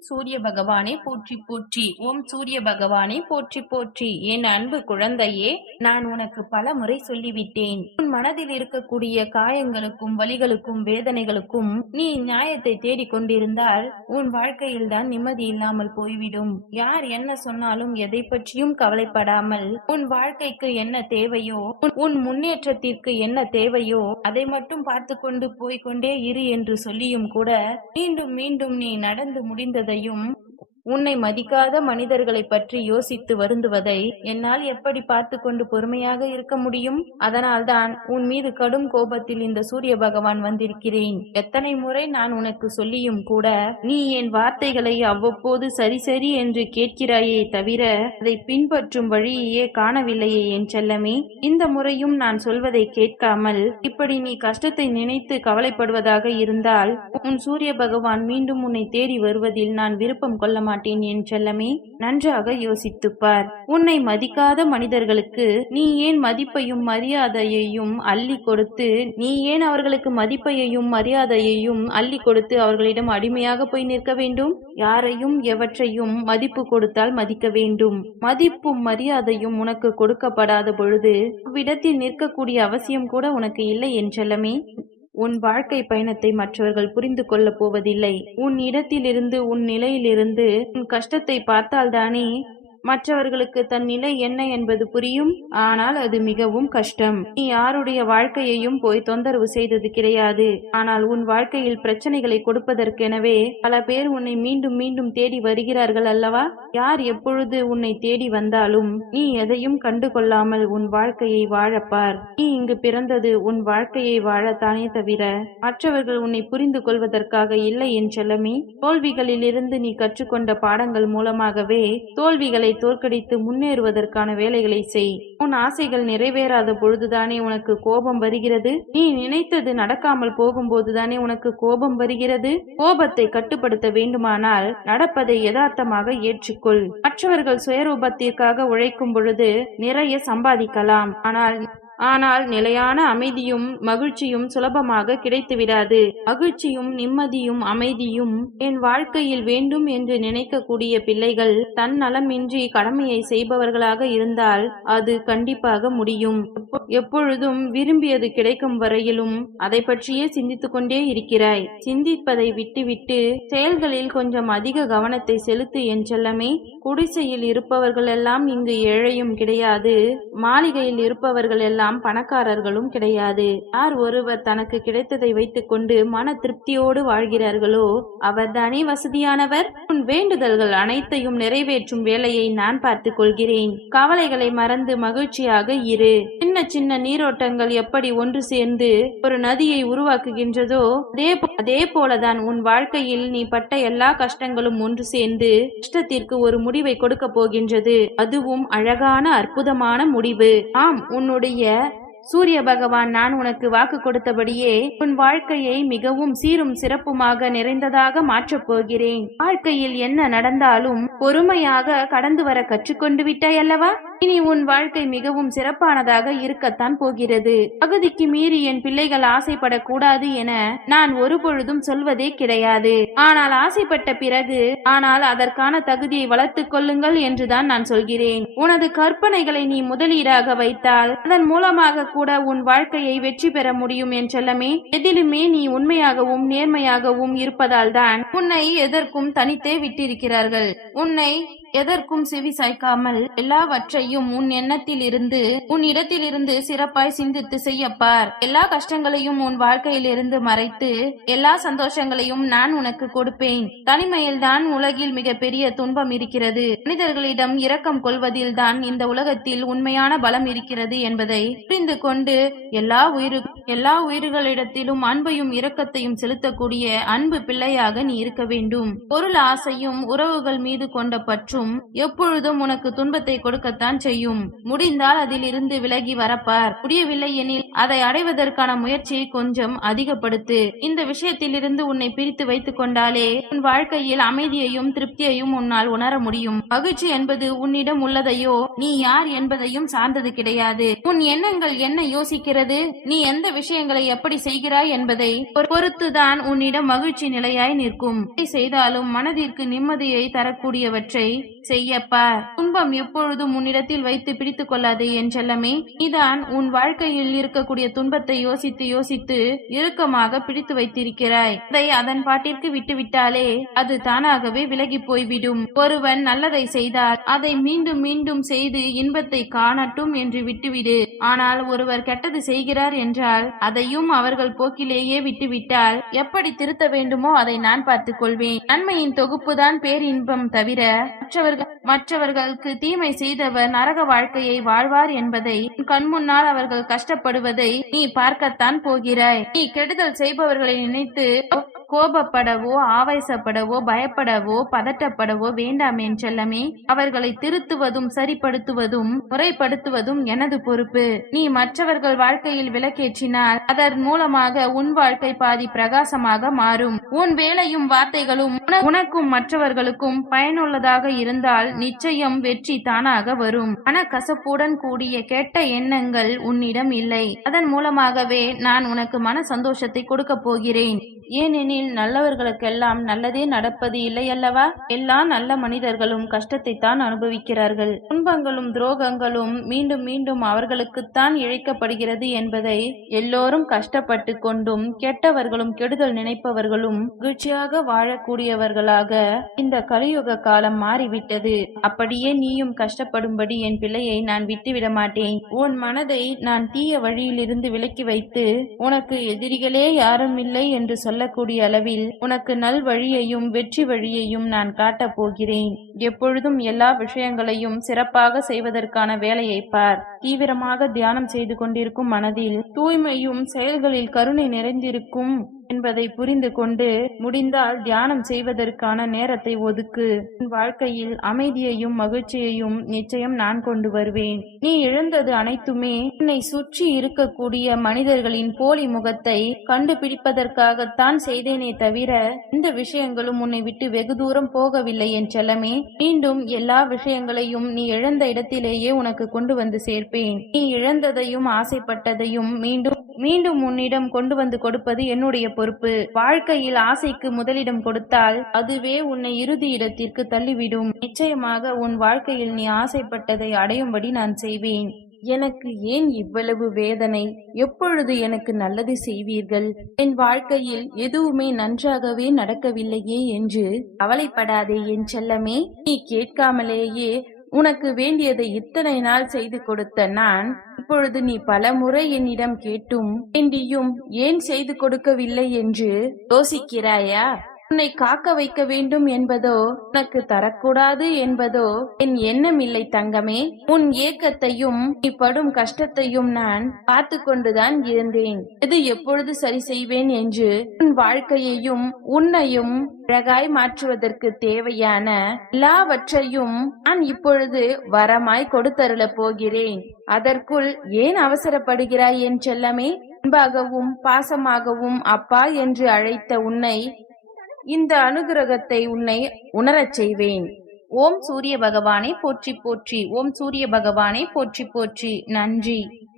சூரிய பகவானே போற்றி போற்றி. ஓம் சூரிய பகவானே போற்றி போற்றி. என் அன்பு குழந்தையே நான் உனக்கு பல முறை சொல்லிவிட்டேன். உன் மனதில் இருக்கக்கூடிய காயங்களுக்கும் வலிகளுக்கும் வேதனைகளுக்கும் நீ நியாயத்தை தேடிக் கொண்டிருந்தால் உன் வாழ்க்கையில் தான் நிம்மதி இல்லாமல் போய்விடும். யார் என்ன சொன்னாலும் எதை பற்றியும் கவலைப்படாமல் உன் வாழ்க்கைக்கு என்ன தேவையோ உன்- உன் முன்னேற்றத்திற்கு என்ன தேவையோ அதை மட்டும் பார்த்து கொண்டு போய்கொண்டே இரு என்று சொல்லியும் கூட மீண்டும் மீண்டும் நீ நடந்து முடிந்தது என்பதையும் உன்னை மதிக்காத மனிதர்களை பற்றி யோசித்து வருந்துவதை என்னால் எப்படி பார்த்து கொண்டு பொறுமையாக இருக்க முடியும்? அதனால்தான் உன் மீது கடும் கோபத்தில் இந்த சூரிய பகவான் வந்திருக்கிறேன். எத்தனை முறை நான் உனக்கு சொல்லியும் கூட நீ என் வார்த்தைகளை அவ்வப்போது சரி சரி என்று கேட்கிறாயே தவிர அதை பின்பற்றும் வழியையே காணவில்லையே என் செல்லமே. இந்த முறையும் நான் சொல்வதை கேட்காமல் இப்படி நீ கஷ்டத்தை நினைத்து கவலைப்படுவதாக இருந்தால் உன் சூரிய பகவான் மீண்டும் உன்னை தேடி வருவதில் நான் விருப்பம் கொள்ள மாட்டேன் என் செல்லமே. நன்றாக யோசித்துப்பார். உன்னை மதிக்காத மனிதர்களுக்கு நீ ஏன் மதிப்பையும் மரியாதையையும் அள்ளி கொடுத்து நீ ஏன் அவர்களுக்கு மதிப்பையையும் மரியாதையையும் அள்ளி கொடுத்து அவர்களிடம் அடிமையாக போய் நிற்க வேண்டும்? யாரையும் எவற்றையும் மதிப்பு கொடுத்தால் மதிக்க வேண்டும். மதிப்பும் மரியாதையும் உனக்கு கொடுக்கப்படாத பொழுது அவ்விடத்தில் நிற்கக்கூடிய அவசியம் கூட உனக்கு இல்லை என் செல்லமே. உன் வாழ்க்கை பயணத்தை மற்றவர்கள் புரிந்து கொள்ளப் போவதில்லை. உன் இடத்திலிருந்து உன் நிலையிலிருந்து உன் கஷ்டத்தை பார்த்தால்தானே மற்றவர்களுக்கு தன் நிலை என்ன என்பது புரியும். ஆனால் அது மிகவும் கஷ்டம். நீ யாருடைய வாழ்க்கையையும் போய் தொந்தரவு செய்தது கிடையாது. ஆனால் உன் வாழ்க்கையில் பிரச்சனைகளை கொடுப்பதற்கெனவே பல பேர் உன்னை மீண்டும் மீண்டும் தேடி வருகிறார்கள் அல்லவா? யார் எப்பொழுது உன்னை தேடி வந்தாலும் நீ எதையும் கண்டு கொள்ளாமல் உன் வாழ்க்கையை வாழப்பார். நீ இங்கு பிறந்தது உன் வாழ்க்கையை வாழத்தானே தவிர மற்றவர்கள் உன்னை புரிந்து கொள்வதற்காக இல்லை என் செல்லமே. தோல்விகளில் இருந்து நீ கற்றுக்கொண்ட பாடங்கள் மூலமாகவே தோல்விகளை தோற்கடித்து முன்னேறுவதற்கான வேலைகளை செய். உன் ஆசைகள் நிறைவேறாத பொழுதுதானே உனக்கு கோபம் வருகிறது? நீ நினைத்தது நடக்காமல் போகும்போதுதானே உனக்கு கோபம் வருகிறது? கோபத்தை கட்டுப்படுத்த வேண்டுமானால் நடப்பதை யதார்த்தமாக ஏற்றுக்கொள். மற்றவர்கள் சுயரூபத்திற்காக உழைக்கும் பொழுது நிறைய சம்பாதிக்கலாம். ஆனால் ஆனால் நிலையான அமைதியும் மகிழ்ச்சியும் சுலபமாக கிடைத்துவிடாது. மகிழ்ச்சியும் நிம்மதியும் அமைதியும் என் வாழ்க்கையில் வேண்டும் என்று நினைக்கக்கூடிய பிள்ளைகள் தன் நலமின்றி கடமையை செய்பவர்களாக இருந்தால் அது கண்டிப்பாக முடியும். எப்பொழுதும் விரும்பியது கிடைக்கும் வரையிலும் அதை பற்றியே சிந்தித்துக் கொண்டே இருக்கிறாய். சிந்திப்பதை விட்டுவிட்டு செயல்களில் கொஞ்சம் அதிக கவனத்தை செலுத்து என் செல்லமே. குடிசையில் இருப்பவர்கள் எல்லாம் இங்கு ஏழையும் கிடையாது. மாளிகையில் இருப்பவர்கள் எல்லாம் பணக்காரர்களும் கிடையாது. யார் ஒருவர் தனக்கு கிடைத்ததை வைத்துக்கொண்டு மன திருப்தியோடு வாழ்கிறார்களோ அவர்தானே வசதியானவர்? உன் வேண்டுதல்கள் அனைத்தையும் நிறைவேற்றும் வேலையை நான் பார்த்துக் கொள்கிறேன். கவலைகளை மறந்து மகிழ்ச்சியாக இரு. சின்ன சின்ன நீரோட்டங்கள் எப்படி ஒன்று சேர்ந்து ஒரு நதியை உருவாக்குகின்றதோ அதே அதே போலதான் உன் வாழ்க்கையில் நீ பட்ட எல்லா கஷ்டங்களும் ஒன்று சேர்ந்து கஷ்டத்திற்கு ஒரு முடிவை கொடுக்க போகின்றது. அதுவும் அழகான அற்புதமான முடிவு. ஆம் உன்னுடைய சூரிய பகவான் நான் உனக்கு வாக்கு கொடுத்தபடியே உன் வாழ்க்கையை மிகவும் சீரும் சிறப்புமாக நிறைந்ததாக மாற்றப் போகிறேன். வாழ்க்கையில் என்ன நடந்தாலும் பொறுமையாக கடந்து வர கற்றுக்கொண்டு விட்டாய் அல்லவா? இனி உன் வாழ்க்கை மிகவும் சிறப்பானதாக இருக்கத்தான் போகிறது. பகுதிக்கு மீறி என் பிள்ளைகள் ஆசைப்படக்கூடாது என நான் ஒருபொழுதும் சொல்வதே கிடையாது. ஆனால் ஆசைப்பட்ட பிறகு ஆனால் அதற்கான தகுதியை வளர்த்துக் கொள்ளுங்கள் என்றுதான் நான் சொல்கிறேன். உனது கற்பனைகளை நீ முதலீடாக வைத்தால் அதன் மூலமாக கூட உன் வாழ்க்கையை வெற்றி பெற முடியும் என் செல்லமே. எதிலுமே நீ உண்மையாகவும் நேர்மையாகவும் இருப்பதால் தான் உன்னை எதற்கும் தனித்தே விட்டிருக்கிறார்கள். உன்னை எதற்கும் செவி சாய்க்காமல் எல்லாவற்றையும் உன் எண்ணத்தில் இருந்து உன் இடத்திலிருந்து சிறப்பாய் சிந்தித்து செய்யப்பார். எல்லா கஷ்டங்களையும் உன் வாழ்க்கையிலிருந்து மறைத்து எல்லா சந்தோஷங்களையும் நான் உனக்கு கொடுப்பேன். தனிமையில் தான் உலகில் மிகப்பெரிய துன்பம் இருக்கிறது. மனிதர்களிடம் இரக்கம் கொள்வதில் தான் இந்த உலகத்தில் உண்மையான பலம் இருக்கிறது என்பதை புரிந்து கொண்டு எல்லா உயிருக்கும் எல்லா உயிர்களிடத்திலும் அன்பையும் இரக்கத்தையும் செலுத்தக்கூடிய அன்பு பிள்ளையாக நீ இருக்க வேண்டும். பொருள் ஆசையும் உறவுகள் மீது கொண்ட பற்றும் எப்பொழுதும் உனக்கு துன்பத்தை கொடுக்கத்தான் செய்யும். முடிந்தால் அதில் இருந்து விலகி வரப்பார். முடியவில்லை எனில் அதை அடைவதற்கான முயற்சியை கொஞ்சம் அதிகப்படுத்து. இந்த விஷயத்திலிருந்து உன்னை பிரித்து வைத்துக் கொண்டாலே உன் வாழ்க்கையில் அமைதியையும் திருப்தியையும் உன்னால் உணர முடியும். மகிழ்ச்சி என்பது உன்னிடம் உள்ளதையோ நீ யார் என்பதையும் சார்ந்தது கிடையாது. உன் எண்ணங்கள் என்ன யோசிக்கிறது? நீ எந்த விஷயங்களை எப்படி செய்கிறாய் என்பதை பொறுத்துதான் உன்னிடம் மகிழ்ச்சி நிலையாய் நிற்கும். செய்தாலும் மனதிற்கு நிம்மதியை தரக்கூடியவற்றை செய்யப்பா. துன்பம் எப்பொழுதும் உன்னிடத்தில் வைத்து பிடித்துக் கொள்ளாதே என் செல்லமே. நீதான் உன் வாழ்க்கையில் இருக்கக்கூடிய துன்பத்தை யோசித்து யோசித்து இறுக்கமாக பிடித்து வைத்திருக்கிறாய். அதை அதன் பாட்டிற்கு விட்டுவிட்டாலே அது தானாகவே விலகி போய்விடும். ஒருவன் நல்லதை செய்தால் அதை மீண்டும் மீண்டும் செய்து இன்பத்தை காணட்டும் என்று விட்டுவிடு. ஆனால் ஒருவர் கெட்டது செய்கிறார் என்றால் அதையும் அவர்கள் போக்கிலேயே விட்டுவிட்டால் எப்படி திருத்த வேண்டுமோ அதை நான் பார்த்துக் கொள்வேன் நன்மையின் தொகுப்புதான் பேரின்பம் தவிர மற்றவர்கள் மற்றவர்களுக்கு தீமை செய்தவர் நரக வாழ்க்கையை வாழ்வார் என்பதை உன் கண் முன்னால் அவர்கள் கஷ்டப்படுவதை நீ பார்க்கத்தான் போகிறாய். நீ கெடுதல் செய்பவர்களை நினைத்து கோபப்படவோ ஆவேசப்படவோ பயப்படவோ பதட்டப்படவோ வேண்டாம் என் செல்லமே. அவர்களை திருத்துவதும் சரிப்படுத்துவதும் முறைப்படுத்துவதும் எனது பொறுப்பு. நீ மற்றவர்கள் வாழ்க்கையில் விளக்கேற்றினால் அதன் மூலமாக உன் வாழ்க்கை பாதி பிரகாசமாக மாறும். உன் வேலையும் வார்த்தைகளும் உனக்கும் மற்றவர்களுக்கும் பயனுள்ளதாக இருந்தால் நிச்சயம் வெற்றி தானாக வரும். மனக்கசப்புடன் கூடிய கெட்ட எண்ணங்கள் உன்னிடம் இல்லை. அதன் மூலமாகவே நான் உனக்கு மன சந்தோஷத்தை கொடுக்க போகிறேன். ஏனெனில் நல்லவர்களுக்கெல்லாம் நல்லதே நடப்பது இல்லையல்லவா எல்லா நல்ல மனிதர்களும் கஷ்டத்தை தான் அனுபவிக்கிறார்கள். துன்பங்களும் துரோகங்களும் மீண்டும் மீண்டும் அவர்களுக்குத்தான் இழைக்கப்படுகிறது என்பதை எல்லோரும் கஷ்டப்பட்டு கொண்டும் கெட்டவர்களும் கெடுதல் நினைப்பவர்களும் மகிழ்ச்சியாக வாழக்கூடியவர்களாக இந்த கலியுக காலம் மாறிவிட்டது. அப்படியே நீயும் கஷ்டப்படும்படி என் பிள்ளையை நான் விட்டுவிட மாட்டேன். உன் மனதை நான் தீய வழியிலிருந்து விலக்கி வைத்து உனக்கு எதிரிகளே யாரும் இல்லை என்று சொல்லக்கூடிய அளவில் உனக்கு நல் வழியையும் வெற்றி வழியையும் நான் காட்டப் போகிறேன். எப்பொழுதும் எல்லா விஷயங்களையும் சிறப்பாக செய்வதற்கான வேலையை பார். தீவிரமாக தியானம் செய்து கொண்டிருக்கும் மனதில் தூய்மையும் செயல்களில் கருணை நிறைந்திருக்கும் என்பதை புரிந்து கொண்டு முடிந்தால் தியானம் செய்வதற்கான நேரத்தை ஒதுக்கு. உன் வாழ்க்கையில் அமைதியையும் மகிழ்ச்சியையும் நிச்சயம் நான் கொண்டு வருவேன். நீ இழந்தது அனைத்துமே உன்னை சுற்றி இருக்கக்கூடிய மனிதர்களின் போலி முகத்தை கண்டுபிடிப்பதற்காகத்தான் செய்தேனே தவிர இந்த விஷயங்களும் உன்னை விட்டு வெகு தூரம் போகவில்லை என் செல்லமே. மீண்டும் எல்லா விஷயங்களையும் நீ இழந்த இடத்திலேயே உனக்கு கொண்டு வந்து சேர்ப்பேன். நீ இழந்ததையும் ஆசைப்பட்டதையும் மீண்டும் மீண்டும் உன்னிடம் கொண்டு வந்து கொடுப்பது என்னுடைய பொறுப்பு. வாழ்க்கையில் ஆசைக்கு முதலிடம் கொடுத்தால் அதுவே உன்னை இறுதி இடத்திற்கு தள்ளிவிடும். நிச்சயமாக உன் வாழ்க்கையில் நீ ஆசைப்பட்டதை அடையும்படி நான் செய்வேன். எனக்கு ஏன் இவ்வளவு வேதனை? எப்பொழுது எனக்கு நல்லது செய்வீர்கள்? என் வாழ்க்கையில் எதுவுமே நன்றாகவே நடக்கவில்லையே என்று கவலைப்படாதே என் செல்லமே. நீ கேட்காமலேயே உனக்கு வேண்டியதை இத்தனை நாள் செய்து கொடுத்த நான் இப்பொழுது நீ பல முறை என்னிடம் கேட்டும் வேண்டியும் ஏன் செய்து கொடுக்கவில்லை என்று யோசிக்கிறாயா? உன்னை காக்க வைக்க வேண்டும் என்பதோ உனக்கு தரக்கூடாது என்பதோ என் எண்ணம் இல்லை தங்கமே. உன் ஏக்கத்தையும் நீ படும் கஷ்டத்தையும் நான் பார்த்து கொண்டுதான் இருந்தேன். இது எப்பொழுது சரி செய்வேன் என்று உன் வாழ்க்கையையும் உன்னையும் அழகாய் மாற்றுவதற்கு தேவையான எல்லாவற்றையும் நான் இப்பொழுது வரமாய் கொடுத்தருளப் போகிறேன். அதற்குள் ஏன் அவசரப்படுகிறாய் என் செல்லமே? அன்பாகவும் பாசமாகவும் அப்பா என்று அழைத்த உன்னை இந்த அனுகிரகத்தை உன்னை உணரச் செய்வேன். ஓம் சூரிய பகவானை போற்றி போற்றி. ஓம் சூரிய பகவானை போற்றி போற்றி. நன்றி.